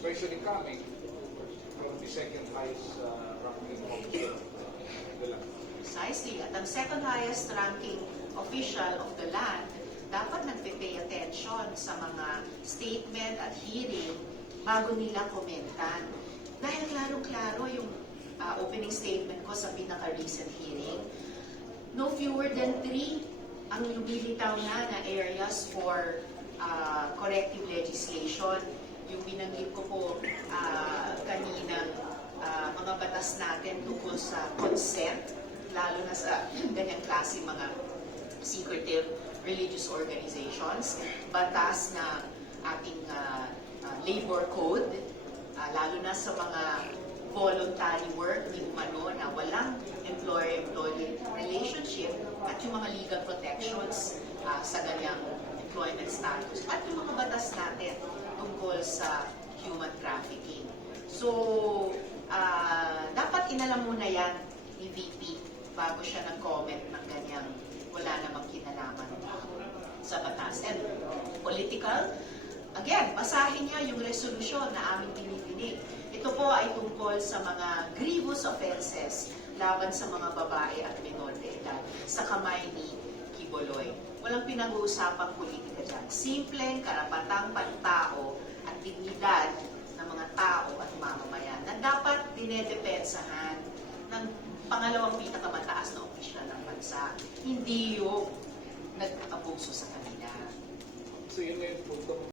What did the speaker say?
especially coming from the second highest ranking officer of the land. Precisely. At ang second highest ranking official of the land, dapat nagpe-pay attention sa mga statement at hearing bago nila komentan. Dahil klaro-klaro yung opening statement ko sa pinaka-recent hearing, no fewer than 3 ang lumilitaw na areas for corrective legislation. Yung binanggit ko po kaninang mga batas natin tungkol sa consent, lalo na sa ganyang klase mga secretive religious organizations, batas na ating labor code, lalo na sa mga voluntary work, ni umano na walang employer-employee relationship, at yung mga legal protections sa ganyang employment status, at yung mga batas natin tungkol sa human trafficking. So, dapat inalam muna yan ni VP bago siya nag-comment ng ganyang wala namang kinalaman sa batas. And political, again, basahin niya yung resolusyon na aming tinipinig. Ito po ay tungkol sa mga grievous offenses laban sa mga babae at minor de edad sa kamay ni Quiboloy. Walang pinag-uusapang politika dyan. Simpleng karapatang pantao at dignidad ng mga tao at mamamayan na dapat dinedepensahan ng pangalawang pinakamataas na opisyal ng bansa. Hindi yung nag-abuso sa kanila. So yun na yung punto